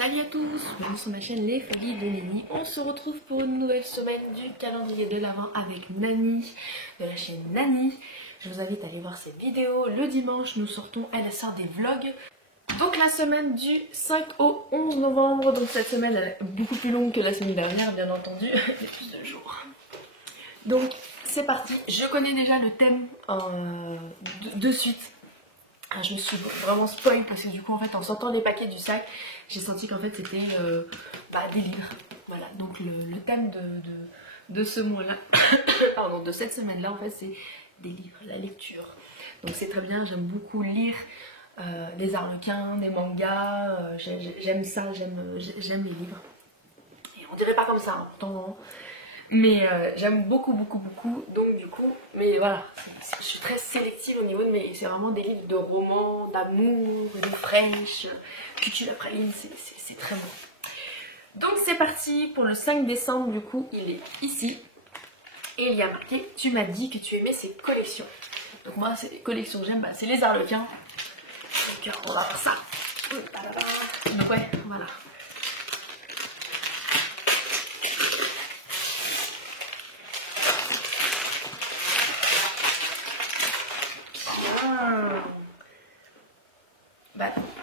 Salut à tous, bienvenue sur ma chaîne Les Folies de Nini. On se retrouve pour une nouvelle semaine du calendrier de l'Avent avec Nani, de la chaîne Nani. Je vous invite à aller voir ses vidéos. Le dimanche, nous sortons, elle sort des vlogs. Donc la semaine du 5 au 11 novembre, donc cette semaine elle est beaucoup plus longue que la semaine dernière, bien entendu, il y a plus de jours. Donc c'est parti, je connais déjà le thème de suite. Je me suis vraiment spoil parce que du coup en fait en sortant les paquets du sac, j'ai senti qu'en fait c'était des livres. Voilà, donc le thème de ce mois-là, pardon, de cette semaine-là en fait c'est des livres, la lecture. Donc c'est très bien, j'aime beaucoup lire des arlequins, des mangas, j'aime ça, j'aime les livres. Et on dirait pas comme ça, hein, pourtant, mais j'aime beaucoup, donc du coup, mais voilà, je suis très sélective au niveau de mes, c'est vraiment des livres de romans, d'amour, de French, Cucu la praline, c'est très bon. Donc c'est parti pour le 5 décembre, du coup, il est ici, et il y a marqué, tu m'as dit que tu aimais ces collections. Donc moi, c'est les collections que j'aime, c'est les arlequins, donc on va faire ça. Donc ouais, voilà.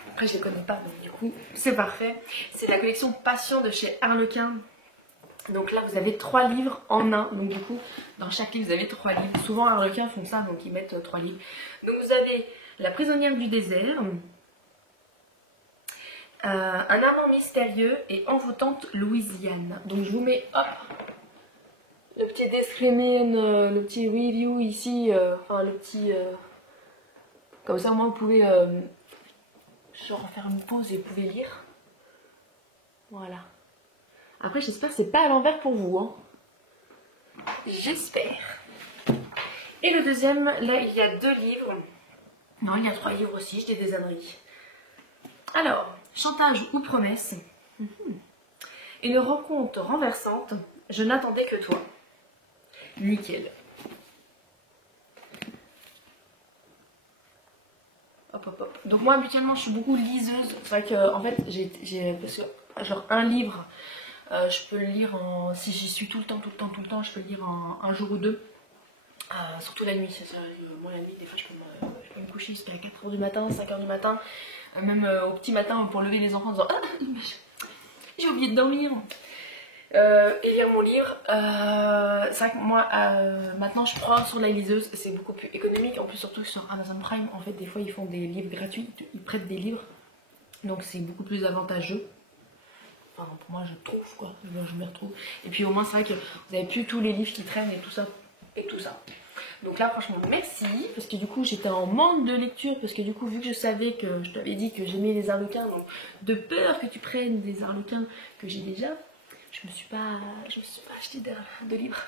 Après je les connais pas, donc du coup c'est parfait. C'est la collection Passion de chez Harlequin. Donc là vous avez 3 livres en un. Donc du coup dans chaque livre vous avez 3 livres. Souvent Harlequin font ça, donc ils mettent 3 livres. Donc vous avez La prisonnière du désert, Un amant mystérieux et Envoûtante Louisiane. Donc je vous mets hop le petit disclaimer, le petit review ici, enfin le petit comme ça au moins vous pouvez genre faire une pause et vous pouvez lire. Voilà. Après j'espère que c'est pas à l'envers pour vous, hein. J'espère. Et le deuxième, là il y a 2 livres. Non, il y a 3 livres aussi, je dis des âneries. Alors, Chantage ou promesse. Une rencontre renversante. Je n'attendais que toi. Nickel. Hop. Donc moi habituellement je suis beaucoup liseuse. C'est vrai que en fait parce que genre un livre je peux le lire en, si j'y suis tout le temps, je peux le lire en un jour ou deux. Surtout la nuit, c'est ça. Moi la nuit des fois je peux me coucher jusqu'à 4h du matin, 5h du matin, même au petit matin pour lever les enfants en disant j'ai oublié de dormir. Et lire mon livre. C'est vrai que moi maintenant je prends sur la liseuse, c'est beaucoup plus économique. En plus surtout sur Amazon Prime, en fait des fois ils font des livres gratuits, ils prêtent des livres, donc c'est beaucoup plus avantageux. Enfin pour moi je trouve quoi, je me retrouve. Et puis au moins c'est vrai que vous n'avez plus tous les livres qui traînent et tout ça. Donc là franchement merci, parce que du coup j'étais en manque de lecture, parce que du coup vu que je savais que je t'avais dit que j'aimais les arlequins, donc de peur que tu prennes des arlequins que j'ai déjà, je me suis pas acheté de livres.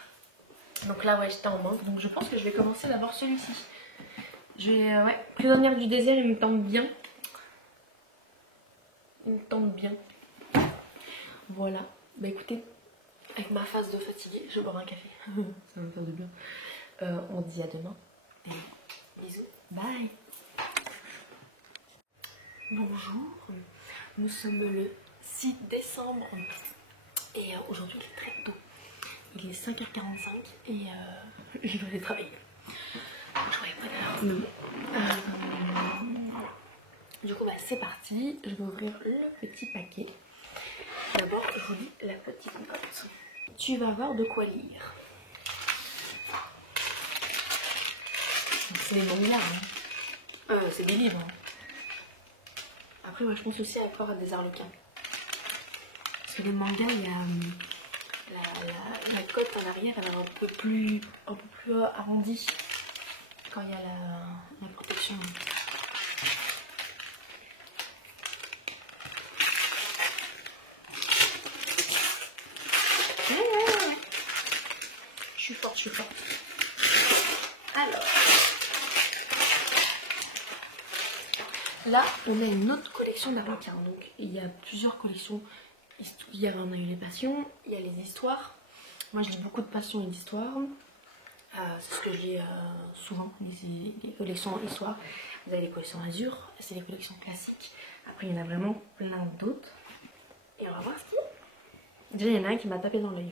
Donc là ouais j'étais en manque, donc je pense que je vais commencer d'abord celui-ci. Ouais, Prisonnière du désert, il me tente bien. Voilà, bah écoutez, avec ma face de fatiguée, je vais boire un café. Ça va me faire du bien. On se dit à demain. Et bisous, bye. Bonjour, nous sommes le 6 décembre et aujourd'hui il est très tôt. Il est 5h45 et je dois aller travailler. Je voyais pas d'heure. Du coup c'est parti, je vais ouvrir le petit paquet. D'abord je vous lis la petite note. Tu vas avoir de quoi lire. C'est des mangas, hein. C'est des livres. Hein. Après moi je pense aussi à avoir des arlequins. Parce que les mangas il y a la cote en arrière elle est un peu plus arrondie quand il y a la protection. Je suis forte. Alors, là, on a une autre collection d'arlequins. Donc, il y a plusieurs collections. Hier, on a eu les passions, il y a les histoires. Moi, je lis beaucoup de passions et d'histoires. C'est ce que je lis souvent, les collections histoires. Vous avez les collections Azur, c'est les collections classiques. Après, il y en a vraiment plein d'autres. va voir ce qu'il y a. Déjà, il y en a un qui m'a tapé dans l'œil.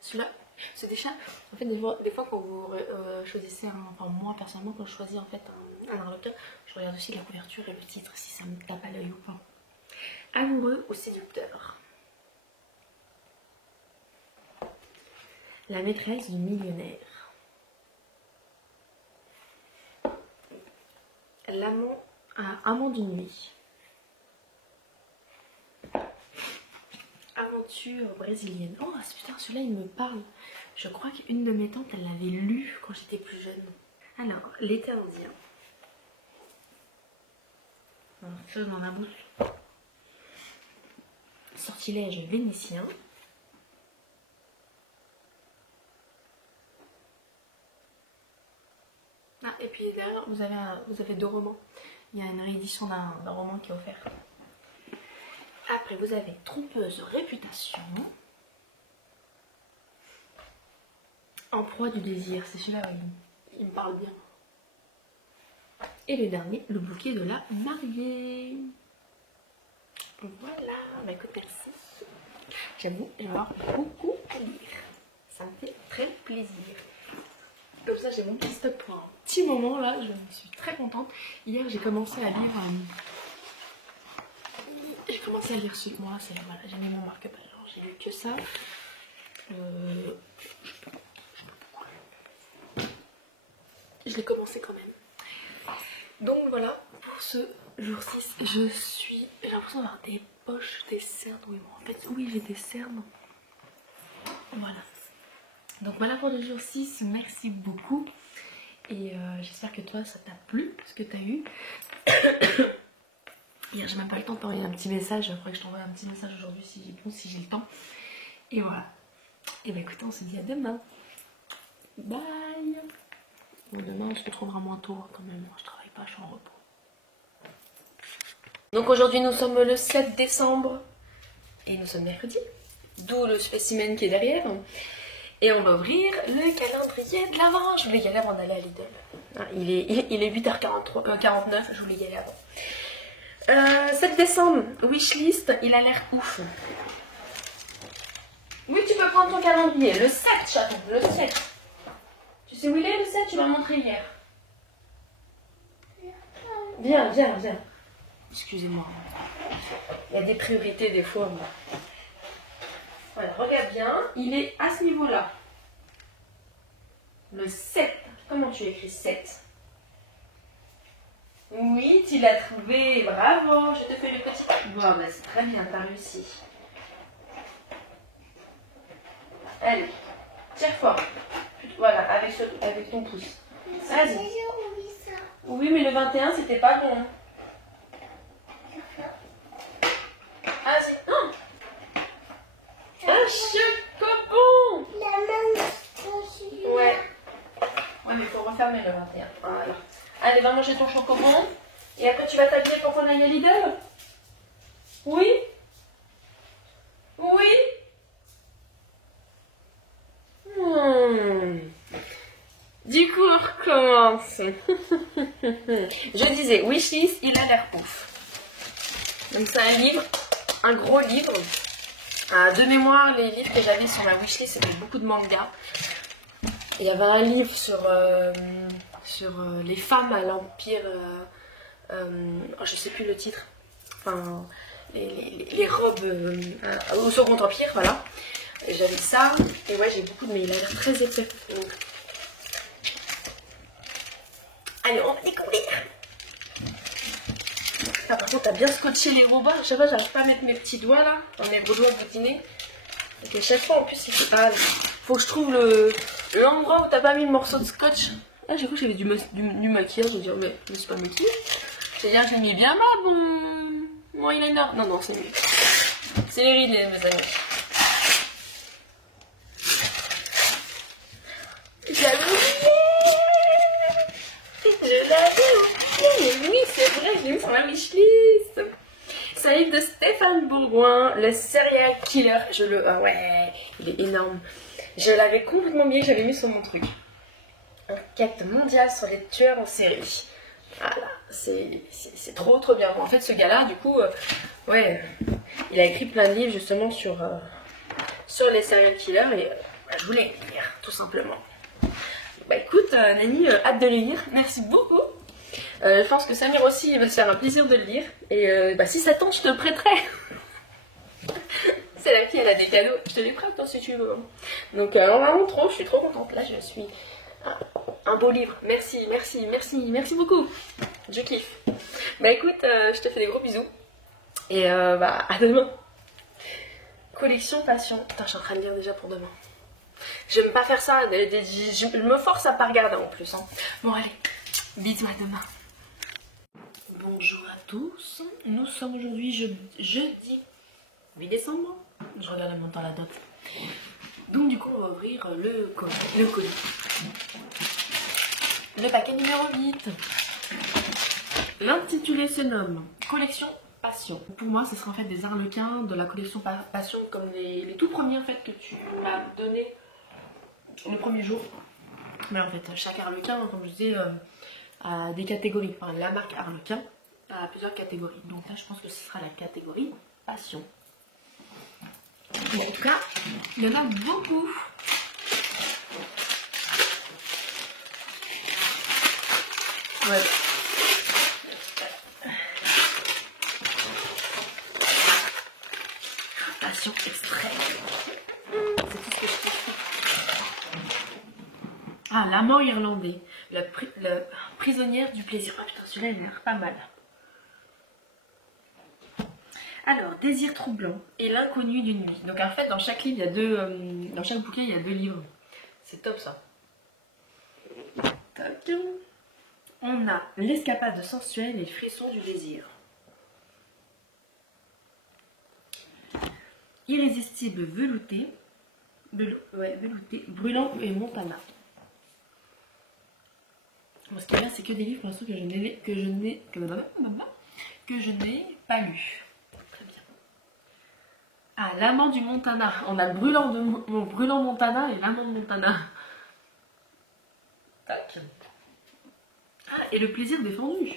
Celui-là, c'est déjà... En fait, des fois quand vous choisissez un... Enfin, moi, personnellement, quand je choisis en fait un arlequin, je regarde aussi la couverture et le titre, si ça me tape à l'œil ou pas. Amoureux ou séducteur. La maîtresse du millionnaire. L'amant... amant d'une nuit. Aventure brésilienne. Oh putain, celui-là il me parle. Je crois qu'une de mes tantes elle l'avait lu quand j'étais plus jeune. Alors, l'été indien. Un feu dans la bouche. Sortilège vénitien. Ah, et puis derrière vous avez 2 romans. Il y a une réédition d'un roman qui est offert. Après, vous avez trompeuse réputation. En proie du désir, c'est celui-là, il me parle bien. Et le dernier, le bouquet de la mariée. Voilà, bah écoute, merci. J'avoue, je vais avoir beaucoup à lire. Ça me fait très plaisir. Comme ça, j'ai mon petit stock pour un petit moment là. Je suis très contente. Hier, j'ai commencé à lire. J'ai commencé à lire ce mois. Voilà, j'ai mis mon marque-page. J'ai lu que ça. Je l'ai commencé quand même. Donc voilà, pour ce jour 6, j'ai l'impression d'avoir des poches, des cernes. Oui, bon, en fait, oui, j'ai des cernes. Voilà. Donc voilà pour le jour 6, merci beaucoup. Et j'espère que toi, ça t'a plu, ce que t'as eu. Hier, j'ai même pas le temps de t'envoyer un petit message. Je crois que je t'envoie un petit message aujourd'hui si j'ai le temps. Et voilà. Et bah écoutez, on se dit à demain. Bye. Bon, demain, on se retrouvera moins tôt quand même. Je travaille pas, je suis en repos. Donc aujourd'hui, nous sommes le 7 décembre. Et nous sommes mercredi. D'où le spécimen qui est derrière. Et on va ouvrir le calendrier de l'Avent. Je voulais y aller avant d'aller à Lidl. Ah, il est 8h49, je voulais y aller avant. 7 décembre, wishlist, il a l'air ouf. Oui, tu peux prendre ton calendrier. Le 7, chaton, le 7. Tu sais où il est, le 7? Tu m'as montré hier. Viens. Excusez-moi. Il y a des priorités des fois. Moi. Voilà, regarde bien. Il est à ce niveau-là. Le 7. Comment tu écris 7? Oui, tu l'as trouvé. Bravo. Je te fais le petit. Bon, bah, c'est très bien. T'as réussi. Allez, tire fort. Voilà, avec ton pouce. Vas-y. Oui, mais le 21, c'était pas bon. Ah, c'est... Non. Un chocobon. Ouais. Ouais, mais il faut refermer le 21. Voilà. Allez, va manger ton chocobon. Et après, tu vas t'habiller pour qu'on aille à Lidl? Oui? Oui? Du coup, on recommence. Je disais, wishlist, il a l'air ouf. Donc c'est un livre, un gros livre. De mémoire, les livres que j'avais sur ma wishlist, c'était beaucoup de mangas. Il y avait un livre sur les femmes à l'Empire, je sais plus le titre, enfin les robes au Second Empire, voilà. J'avais ça, et ouais, j'ai beaucoup de, mais il a l'air très épais. Donc... Allez, on va découvrir. Ah, par contre, t'as bien scotché les gros bas. Je sais pas, j'arrive pas à mettre mes petits doigts là, dans mes beaux doigts boutinés. Donc à chaque fois, en plus, faut que je trouve l'endroit où t'as pas mis le morceau de scotch. Ah, j'ai cru que j'avais du maquillage. Je vais dire, mais c'est pas maquillage. Je vais dire, j'ai mis bien là, mon eyeliner. Non, c'est mieux. C'est les rides, mes amis. J'avais oublié. Je l'avais oublié. Oui, c'est vrai, je l'ai mis sur ma wishlist. C'est un livre de Stéphane Bourgoin, le serial killer. Ah ouais, il est énorme. Je l'avais complètement oublié, j'avais mis sur mon truc. Enquête mondiale sur les tueurs en série. Voilà, c'est trop bien. En fait, ce gars-là, du coup, ouais, Il a écrit plein de livres justement sur les serial killers et je voulais les lire tout simplement. Bah écoute Nani, hâte de le lire, merci beaucoup. Je pense que Samir aussi il va se faire un plaisir de le lire et bah, si ça tente je te le prêterai. C'est la qui elle a des cadeaux, je te les prête toi si tu veux. Donc vraiment trop, je suis trop contente, là je suis un beau livre, merci beaucoup, je kiffe. Bah écoute, je te fais des gros bisous et bah à demain. Collection passion, putain je suis en train de lire déjà pour demain. J'aime pas faire ça, je me force à pas regarder en plus. Hein. Bon allez, bisous à demain. Bonjour à tous, nous sommes aujourd'hui jeudi 8 décembre. Je regarde en même temps la date. Donc du coup on va ouvrir le colis. Le paquet numéro 8. L'intitulé se nomme Collection Passion. Pour moi ce sera en fait des arlequins de la collection Passion comme les tout premiers en fait que tu m'as donné le premier jour. Mais en fait chaque arlequin comme je disais a des catégories. Enfin la marque arlequin a plusieurs catégories. Donc là je pense que ce sera la catégorie Passion. En tout cas, il y en a beaucoup. Ouais. Passion extrême. C'est tout ce que je kiffe. Ah, l'amant irlandais. La prisonnière du plaisir. Ah putain, celui-là il a l'air pas mal. Alors, Désir troublant et l'inconnu d'une nuit. Donc en fait, dans chaque livre, il y a deux, dans chaque bouquin, il y a 2 livres. C'est top ça. Tac. On a l'escapade sensuelle et le frisson du désir. Irrésistible velouté, velouté, brûlant et Montana. Bon, ce qui est bien, c'est que des livres pour l'instant que je n'ai pas lus. Ah, l'amant du Montana. On a le brûlant Montana et l'amant de Montana. Tac. Ah, et le plaisir défendu.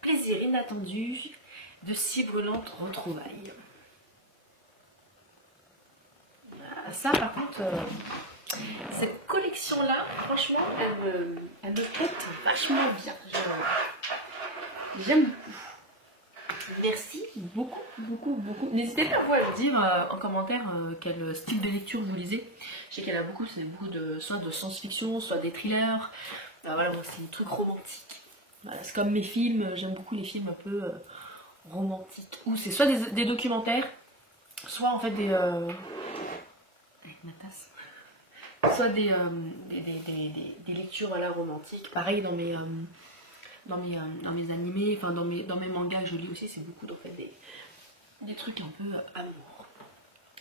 Plaisir inattendu de si brûlantes retrouvailles. Ah, ça, par contre, cette collection-là, franchement, elle me pète vachement bien. J'aime beaucoup. Merci beaucoup. N'hésitez pas à me dire en commentaire quel style de lecture vous lisez. Je sais qu'il y en a beaucoup, c'est beaucoup soit de science-fiction, soit des thrillers. Voilà, moi c'est des trucs romantiques. Voilà, c'est comme mes films, j'aime beaucoup les films un peu romantiques. Ou c'est soit des documentaires, soit en fait des... avec ma tasse. Soit des lectures voilà, romantiques. Pareil dans mes animés, enfin dans mes mangas que je lis aussi, c'est beaucoup en fait, des trucs un peu amour.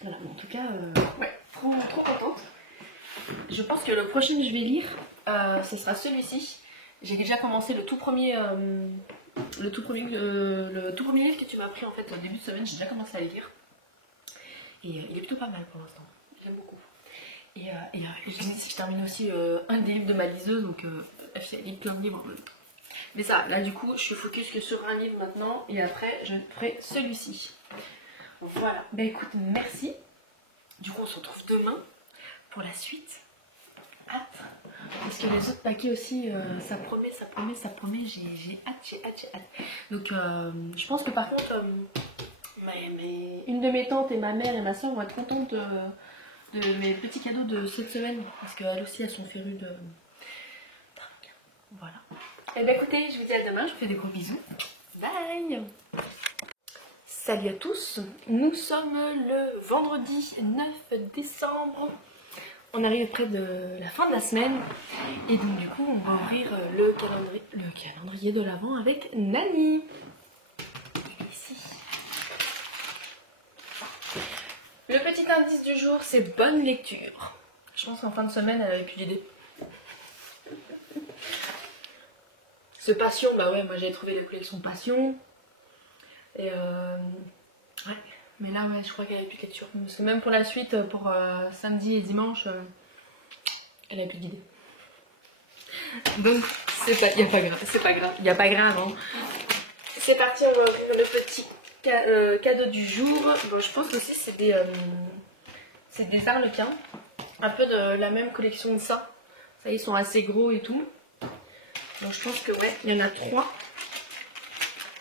Voilà, mais en tout cas, ouais, trop contente. Je pense que le prochain que je vais lire, ce sera celui-ci. J'ai déjà commencé le tout premier livre que tu m'as pris en fait au début de semaine, j'ai déjà commencé à le lire. Et il est plutôt pas mal pour l'instant, j'aime beaucoup. Et je termine aussi un des livres de ma liseuse, donc elle lit plein de livres en même temps. Mais ça, là du coup, je suis focus que sur un livre maintenant et après je ferai celui-ci. Voilà, bah écoute, merci. Du coup, on se retrouve demain pour la suite. Hâte. Parce que les autres paquets aussi, ça promet, j'ai hâte. Donc, je pense que par contre, une de mes tantes et ma mère et ma soeur vont être contentes de mes petits cadeaux de cette semaine. Parce qu'elles aussi, elles sont férues de... Voilà. Et bien écoutez, je vous dis à demain, je vous fais des gros bisous. Bye. Salut à tous, nous sommes le vendredi 9 décembre. On arrive près de la fin de la semaine. Et donc du coup, on va ouvrir le calendrier de l'Avent avec Nani. Ici. Le petit indice du jour, c'est bonne lecture. Je pense qu'en fin de semaine, elle avait plus d'idées. Ce Passion, bah ouais, moi j'ai trouvé la collection Passion. Et ouais, mais là ouais, je crois qu'elle avait plus de lecture. Parce que même pour la suite, pour samedi et dimanche, elle a plus d'idées. Donc, il n'y a pas grave, hein. C'est parti, on va ouvrir le petit cadeau du jour, bon, je pense aussi c'est des arlequins. Un peu de la même collection de ça. Ça, ils sont assez gros et tout. Donc je pense que ouais, il y en a 3.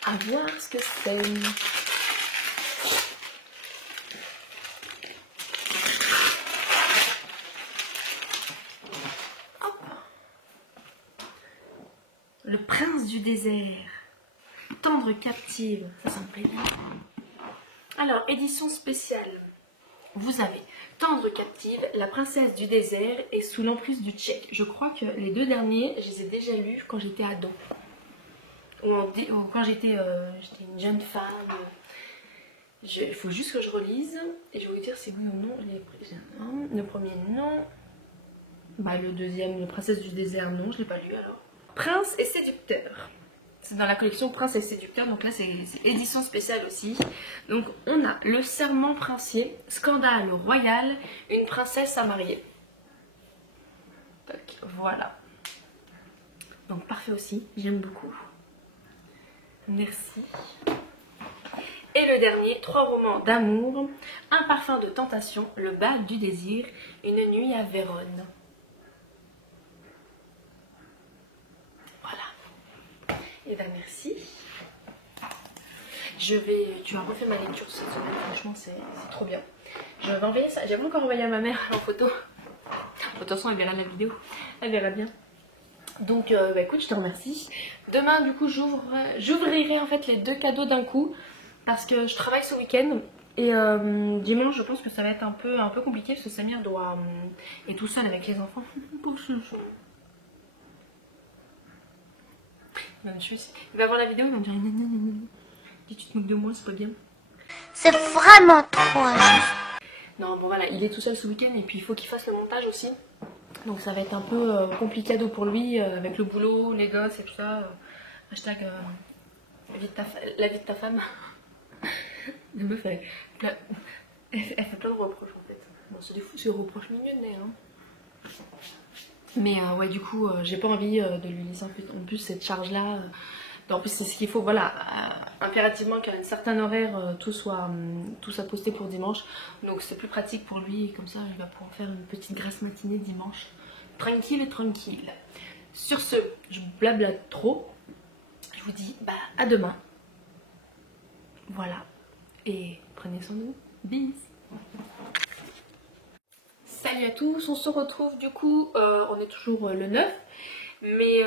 À voir ce que c'est. Le prince du désert. Tendre captive. Ça me plaît bien. Alors, édition spéciale. Vous avez Tendre captive, la princesse du désert et sous l'emprise du tchèque. Je crois que les 2 derniers, je les ai déjà lus quand j'étais ado. Ou quand j'étais une jeune femme. Il faut juste que je relise. Et je vais vous dire si oui ou non. Le premier, non. Bah, le deuxième, la princesse du désert, non, je ne l'ai pas lu alors. Prince et séducteur. C'est dans la collection Prince et séducteur, donc là c'est édition spéciale aussi. Donc on a le serment princier, scandale royal, une princesse à marier. Tac, voilà. Donc parfait aussi, j'aime beaucoup. Merci. Et le dernier, 3 romans d'amour, un parfum de tentation, le bal du désir, une nuit à Vérone. Et bien merci. Tu as refait ma lecture cette semaine, franchement c'est trop bien. Je vais envoyer ça, j'avais encore envoyé à ma mère en photo. De toute façon elle verra la vidéo, elle verra bien. Donc bah écoute, je te remercie. Demain du coup j'ouvrirai en fait les 2 cadeaux d'un coup. Parce que je travaille ce week-end. Et dimanche je pense que ça va être un peu compliqué. Parce que Samir est tout seul avec les enfants. Pauvre chouchou. Il va voir la vidéo, il va me dire dis tu te moques de moi, c'est pas bien. C'est vraiment trop injuste. Non bon voilà, il est tout seul ce week-end et puis il faut qu'il fasse le montage aussi. Donc ça va être un peu complicado pour lui avec le boulot, les gosses et tout ça. Hashtag la vie de ta femme. La meuf elle fait plein de reproches en fait. Bon c'est des reproches mignonnés hein. Mais ouais du coup j'ai pas envie de lui laisser en plus cette charge là. En plus c'est ce qu'il faut, voilà, impérativement qu'à un certain horaire tout soit posté pour dimanche. Donc c'est plus pratique pour lui et comme ça il va pouvoir faire une petite grasse matinée dimanche. Tranquille et tranquille. Sur ce, je blablate trop. Je vous dis bah à demain. Voilà. Et prenez soin de vous. Bis. Salut à tous, on se retrouve du coup, on est toujours le 9. Mais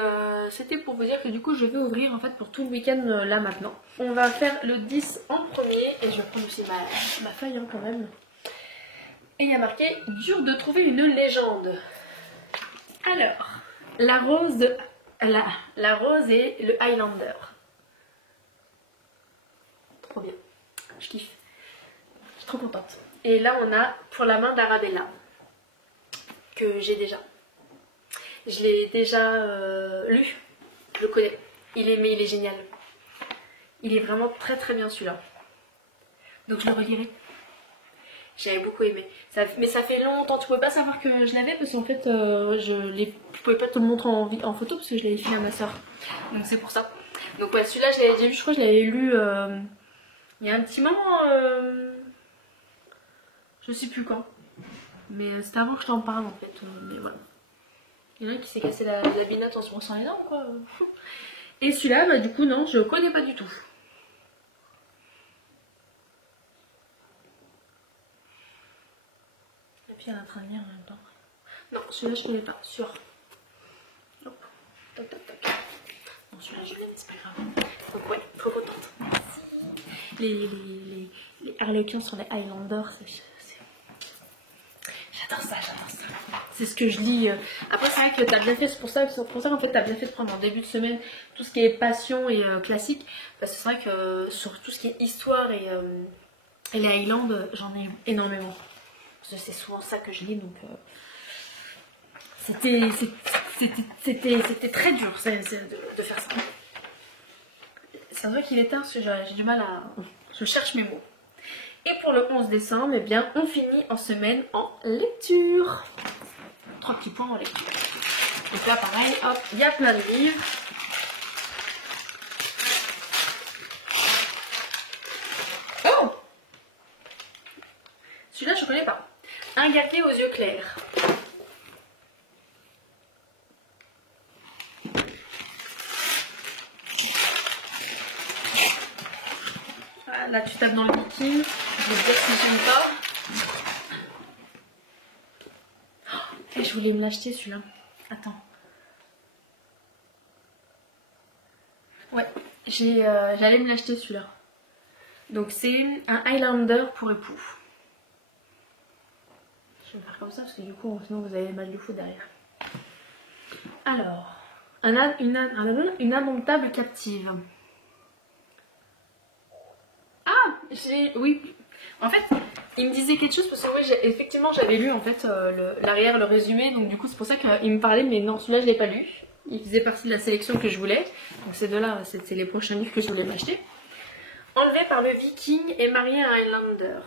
c'était pour vous dire que du coup je vais ouvrir en fait pour tout le week-end là maintenant. On va faire le 10 en premier et je vais prendre aussi ma feuille hein, quand même. Et il y a marqué dur de trouver une légende. Alors, la rose et le Highlander. Trop bien, je kiffe. Je suis trop contente. Et là on a pour la main d'Arabella que j'ai déjà. Je l'ai déjà lu, je le connais. Mais il est génial. Il est vraiment très très bien celui-là. Donc je le relirai. J'avais beaucoup aimé. Mais ça fait longtemps, tu pouvais pas savoir que je l'avais parce qu'en fait je pouvais pas te le montrer en photo parce que je l'avais filé à ma soeur. Donc c'est pour ça. Donc ouais, celui-là je l'avais déjà vu, je crois que je l'avais lu il y a un petit moment, je sais plus quand. Mais c'était avant que je t'en parle en fait. Mais voilà. Il y en a qui s'est cassé la binotte en se brossant les dents quoi. Et celui-là, bah du coup non, je connais pas du tout. Et puis elle est en train de lire en même temps. Non, celui-là je connais pas, sûr. Hop, toc toc toc. Bon celui-là je l'ai, c'est pas grave. Donc ouais, trop contente. Les Harlequins sur les Highlanders, j'adore ça, j'adore ça. C'est ce que je lis. Après c'est vrai que t'as bien fait, c'est pour ça en fait t'as bien fait de prendre en début de semaine tout ce qui est passion et classique. Parce que c'est vrai que sur tout ce qui est histoire et les Highlands, j'en ai énormément. Parce que c'est souvent ça que je lis, donc c'était très dur de faire ça. C'est vrai qu'il est tard, parce que j'ai du mal à... Je cherche mes mots. Et pour le 11 décembre, eh bien, on finit en semaine en lecture. 3 petits points en lecture. Donc là, pareil, hop, il y a plein de livres. Celui-là, je connais pas. Un guerrier aux yeux clairs. Ah, là, tu tapes dans le viking. Je vais te dire si j'aime pas. Oh, et je voulais me l'acheter celui-là. Attends. Ouais, j'allais me l'acheter celui-là. Donc c'est un Highlander pour époux. Je vais me faire comme ça parce que du coup sinon vous avez mal du fou derrière. Alors, une indomptable captive. Ah, oui. En fait, il me disait quelque chose parce que oui, effectivement j'avais lu en fait l'arrière, le résumé, donc du coup c'est pour ça qu'il me parlait, mais non, celui-là je l'ai pas lu. Il faisait partie de la sélection que je voulais. Donc ces deux-là, c'est les prochains livres que je voulais m'acheter. Enlevé par le viking et marié à un Highlander.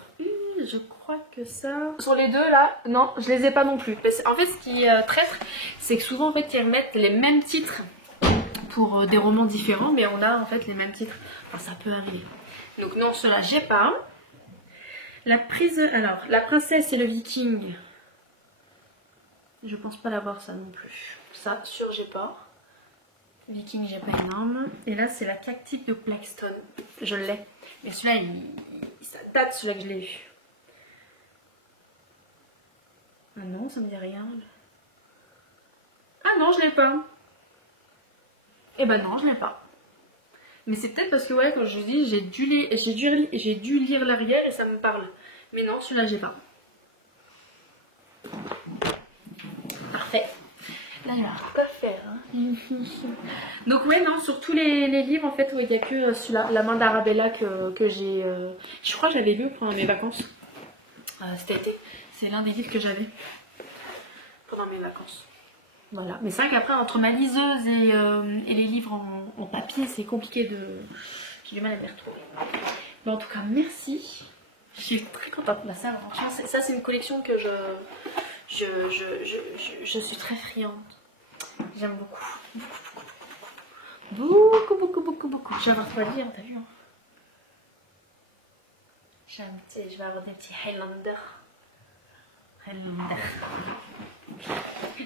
Je crois que ça... Sur les deux là, non, je les ai pas non plus. En fait, ce qui est traître, c'est que souvent en fait ils remettent les mêmes titres pour des romans différents, mais on a en fait les mêmes titres. Enfin, ça peut arriver. Donc non, ceux-là, j'ai pas. Alors, la princesse et le viking. Je pense pas l'avoir ça non plus. Ça, sûr, j'ai pas. Viking, j'ai pas énorme. Et là, c'est la cactique de Blackstone. Je l'ai. Mais celui-là, ça date, celui-là que je l'ai eu. Ah non, ça me dit rien. Ah non, je l'ai pas. Eh ben non, je l'ai pas. Mais c'est peut-être parce que, ouais, quand je vous dis, j'ai dû lire l'arrière et ça me parle. Mais non, celui-là, j'ai pas. Parfait. Là, il n'y a rien à faire. Hein. Donc, ouais, non, sur tous les livres, en fait, il n'y a que celui-là, La main d'Arabella, que j'ai. Je crois que j'avais lu pendant mes vacances. Cet été. C'est l'un des livres que j'avais pendant mes vacances. Voilà. Mais c'est vrai qu'après, entre ma liseuse et les livres en papier, c'est compliqué de. J'ai du mal à les retrouver. Mais en tout cas, merci. Je suis très contente. Là, ça, franchement, ça, c'est une collection que je suis très friande. J'aime beaucoup. Beaucoup. Je vais avoir trois livres, t'as vu, hein. Je vais avoir des petits Highlander.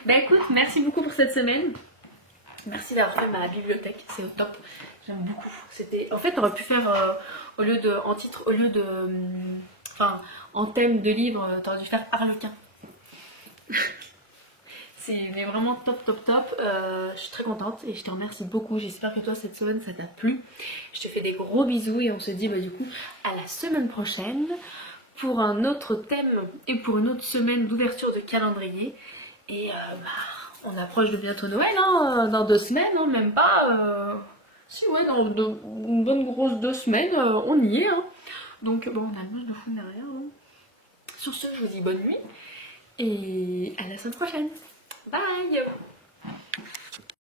Bah écoute, merci beaucoup pour cette semaine. Merci d'avoir fait ma bibliothèque, c'est au top. J'aime beaucoup. C'était. En fait, on aurait pu faire en thème de livre, t'aurais dû faire Harlequin. C'est vraiment top. Je suis très contente et je te remercie beaucoup. J'espère que toi cette semaine ça t'a plu. Je te fais des gros bisous et on se dit du coup à la semaine prochaine pour un autre thème et pour une autre semaine d'ouverture de calendrier. Et on approche de bientôt Noël, hein, dans 2 semaines, hein, même pas. Si ouais, dans une bonne grosse 2 semaines, on y est. Hein. Donc bon, on a le match de foot derrière. Hein. Sur ce, je vous dis bonne nuit et à la semaine prochaine. Bye!